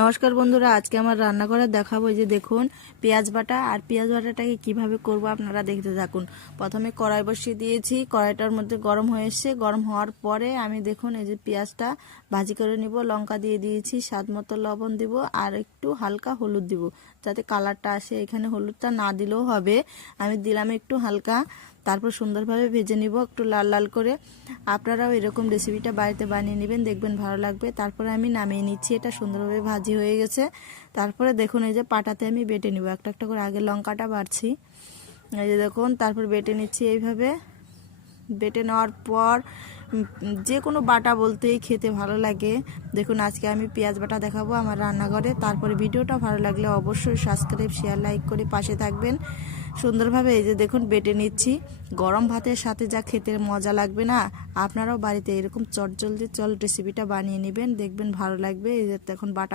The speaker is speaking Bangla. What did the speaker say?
নমস্কার বন্ধুরা, আজকে আমার রান্না করে দেখাবো। যে দেখুন পেঁয়াজ বাটা, আর পেঁয়াজ বাটাটাকে কিভাবে করব আপনারা দেখতে থাকুন। প্রথমে কড়াই বসিয়ে দিয়েছি, কড়াইটার মধ্যে গরম হয়ে এসছে। গরম হওয়ার পরে আমি দেখুন এই যে পেঁয়াজটা ভাজি করে নিব। লঙ্কা দিয়ে দিয়েছি, স্বাদ মতো লবণ দিব, আর একটু হালকা হলুদ দিব যাতে কালারটা আসে। এখানে হলুদটা না দিলেও হবে, আমি দিলাম একটু হালকা। তারপর সুন্দরভাবে ভেজে নিব একটু লাল লাল করে। আপনারাও এরকম রেসিপিটা বাড়িতে বানিয়ে নেবেন, দেখবেন ভালো লাগবে। তারপরে আমি নামিয়ে নিচ্ছি, এটা সুন্দরভাবে ভাজি হয়ে গেছে। তারপরে দেখুন এই যে পাটাতে আমি বেটে নিব একটা একটা করে। আগে লঙ্কাটা বাড়ছি, এই যে দেখুন। তারপর বেটে নিচ্ছি এইভাবে। বেটে নেওয়ার পর যে কোনো বাটা বলতেই খেতে ভালো লাগে। দেখুন আজকে আমি পেঁয়াজ বাটা দেখাবো আমার রান্নাঘরে। তারপরে ভিডিওটা ভালো লাগলে অবশ্যই সাবস্ক্রাইব, শেয়ার, লাইক করে পাশে থাকবেন। সুন্দরভাবে এই যে দেখুন বেটে নিচ্ছি। গরম ভাতের সাথে যা খেতে মজা লাগবে না, আপনারাও বাড়িতে এরকম চটজলদি রেসিপিটা বানিয়ে নেবেন, দেখবেন ভালো লাগবে। এই যে এখন বাটা